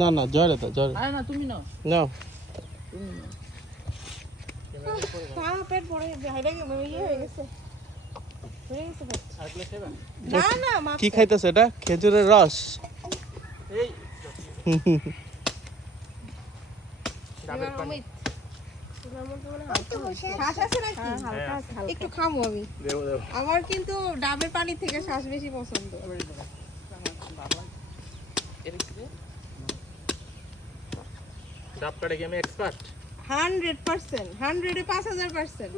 না না জয়লতা জয় আরে না তুমি নাও নাও তুমি নাও খাও পেট পড়ে হাইডা ইয়ে হয়ে গেছে হয়ে গেছে পেট। আর প্লেট খাবে না না মা কি খাইতেছে এটা খেজুরের রস এই ডাবের পানি শ্বাস আছে নাকি হালকা একটু খামু আমি দেও দেও আমার কিন্তু ডাবের পানি থেকে শ্বাস বেশি পছন্দ। ডাব কাটে কি আমি এক্সপার্ট 100% 100 এ 5000%।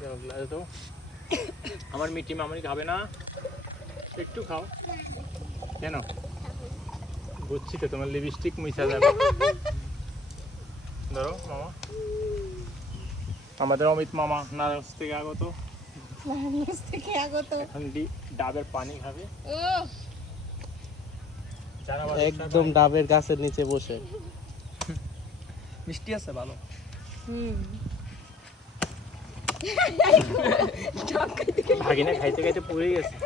দেও গ্লাস দাও আমার মিষ্টি মামনি খাবে না একটু খাও কেন বুঝছি তো তোমার লিপস্টিক মিশা যাবে ধরো মামা আমাদের অমিত মামা নারাজ থেকে আগত মানুষ থেকে আগত এখন ডাবের পানি খাবে ও যারা আবার একদম ডাবের গাছের নিচে বসে মিষ্টি আছে ভালো ভাগিনা খাইতে খাইতে পড়ে গেছে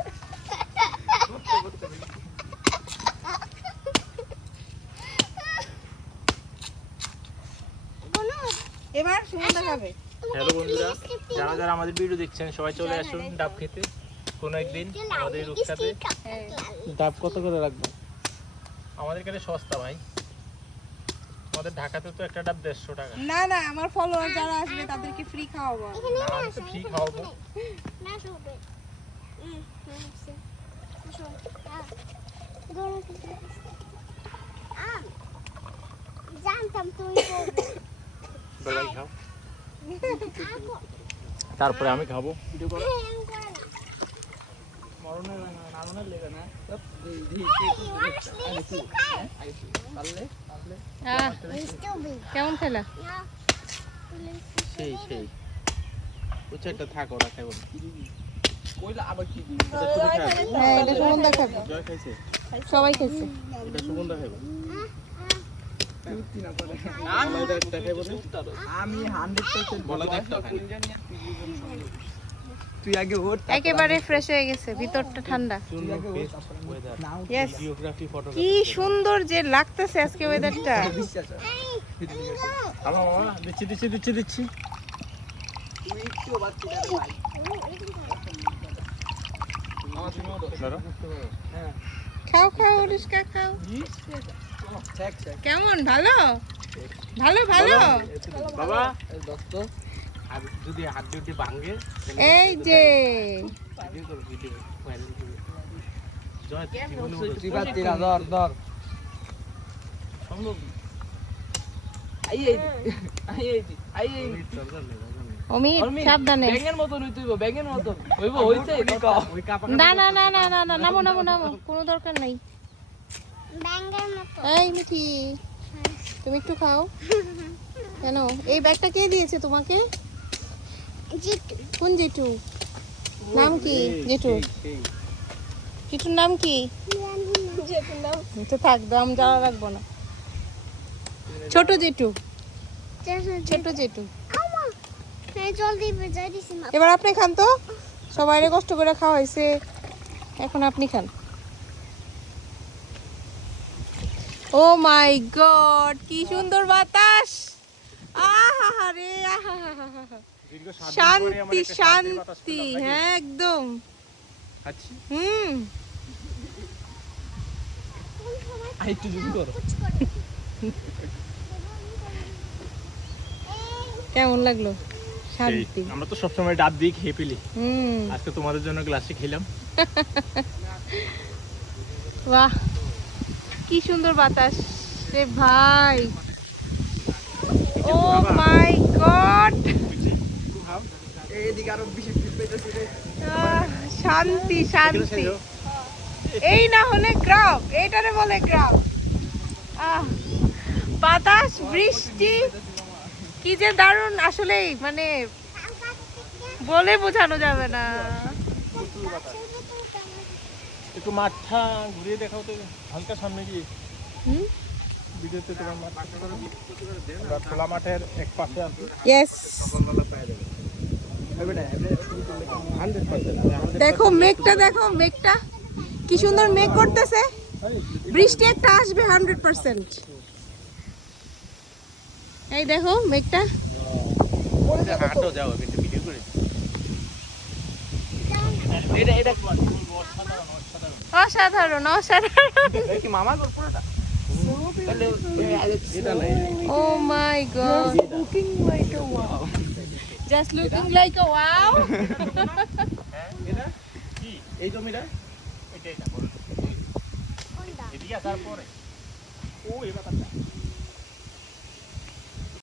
এবার সুমন খাবে। হ্যালো বন্ধুরা যারা যারা আমাদের ভিডিও দেখছেন সবাই চলে আসুন ডাব খেতে কোনো একদিন আমাদের রূপসাতে ডাব কত করে রাখবো আমাদের কাছে সস্তা ভাই আমাদের ঢাকাতে তো একটা ডাব 150 টাকা না না আমার ফলোয়ার যারা আসবে তাদেরকে ফ্রি খাওয়াবো। না আমি তো ফ্রি খাওয়াবো না শুবে জানতাম তুই বেলাই খাও তারপরে আমি খাবো ভিডিও করো মরণের নারণের লেগে না কেমন খেলা? সেই সেই বুঝছো একটা থাক ওরা খাইব কইলা আবার কি দিই হ্যাঁ এটা সুমন খাবে জয় খাইছে সবাই খেয়েছে। এটা সুগন্ধা খাইব আমি 100% বলা যায় একটা খাই তুই আগে ওঠ একেবারে ফ্রেশ হয়ে গেছে ভিতরটা ঠান্ডা। Yes. জিওগ্রাফি ফটো কি সুন্দর যে লাগতেছে আজকে ওয়েদারটা। হ্যালো মামা দিচ্ছি ধরো খাও খাও রিস্কা খাও। কেমন ভালো ভালো ভালো বাবা আর যদি হাত দিয়ে ভাঙে এই যে ধর অমিত সাবধানে। ব্যাঙের মতন হইতো ব্যাঙের মতন হইবো হইছে ওই কাপড় না না না না না না নামো নামো নামো কোনো দরকার নাই। ব্যাঙ্গের মতো এই মিঠি তুমি একটু খাও। কেন এই ব্যাগটা কে দিয়েছে তোমাকে? জিতু কোন জেঠু? নাম কি জেঠু? জেঠুর নাম কি? জেঠুর নাম তো থাক দাম যাওয়া রাখবো না। ছোট জেঠু ছোট জেঠু। আমা এই জলদি বেজাই দিছি মা এবার আপনি খান তো সবাইরে কষ্ট করে খাওয়া হয়েছে এখন আপনি খান। ও মাই গড কি সুন্দর বাতাস। আহা রে আহা শান্তি শান্তি হ্যাঁ একদম আচ্ছা হুম আই একটু জুম করো কেমন লাগলো? শান্তি। আমরা তো সবসময় ডাব দিয়ে খেয়ে ফেলি হুম আজকে তোমাদের জন্য গ্লাসে খেলাম বাহ কি সুন্দর বাতাস রে ভাই। ও মাই গড এইদিকে আরো বেশি ফিল পেতেছি রে শান্তি শান্তি। এই না হলে গ্রাম এইটারে বলে গ্রাম। বাতাস বৃষ্টি কি যে দারুণ আসলেই মানে বলে বোঝানো যাবে না। একটু মাঠটা ঘুরিয়ে দেখাও তো হালকা সামনে গিয়ে হুম ভিডিওতে তোমার মাঠ আমরা খোলা মাঠের এক পাশে আছি ইয়েস দেখো মেঘটা কি সুন্দর মেঘ করতেছে। বৃষ্টি একটা আসবে 100%। এই দেখো মেঘটা। হাঁটো যাও একটা ভিডিও করে এটা এটা অসাধারণ অসাধারণ। এটা কি মামা গো পুরোটা এটা নাই oh my God, looking like a wow, just looking like a wow. এটা কি এই জমিটা এটা বড় এদিকে আসার পরে ও এই ব্যাপারটা